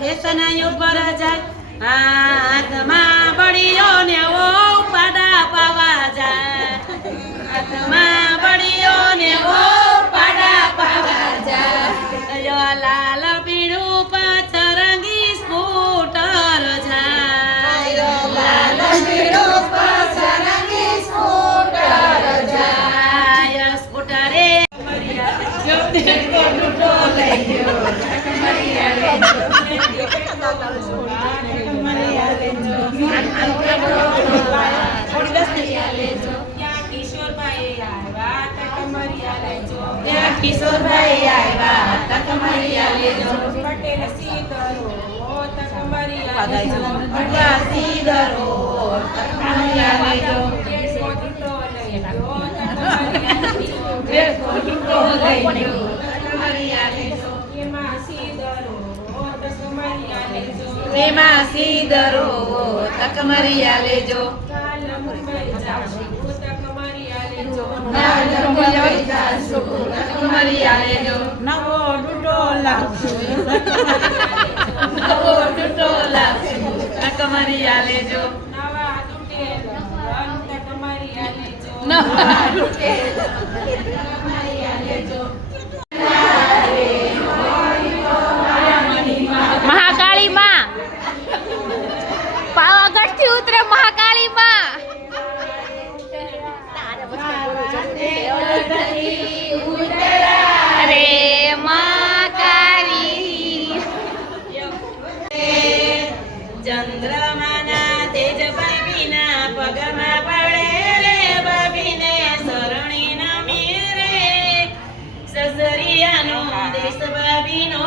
ફેશનાયો પર જાય હાથમાં બળીઓ ને ઓ પાડા પાવા જાય હાથમાં બળીઓ ને ઓ પાડા પાવા જાય લાલ પીળું પથરંગી સ્કૂટર જાય લાલ પીળું પથરંગી સ્કૂટર જાય સ્કૂટરે કિશોરભાઈ આવ્યા તકમરિયા લેજો પટેલ સીધરો તકમરિયા લેજો સીધરો તકમરિયા લેજો બેસો જૂતો લઈ લો તકમરિયા લેજો એમાં સીધરો તકમરિયા લેજો એમાં સીધરો તકમરિયા લેજો કાલ મુંબઈ જાશું નવો ડૂડો લાવશું નવો ડૂડો લાવશું તકમરિયા લેજો નવા ડૂડે તકમરિયા લેજો નવા ડૂડે તકમરિયા લેજો મહાકાળી માં પાવાગઢ થી ઉતરે મહાકાળી માં અરે મહાકાળી ચંદ્રમાના તેજ બાબીના પગમાં પડે રે બાબીને શરણી નમી રે સસરિયાનો દેશ બાબીનો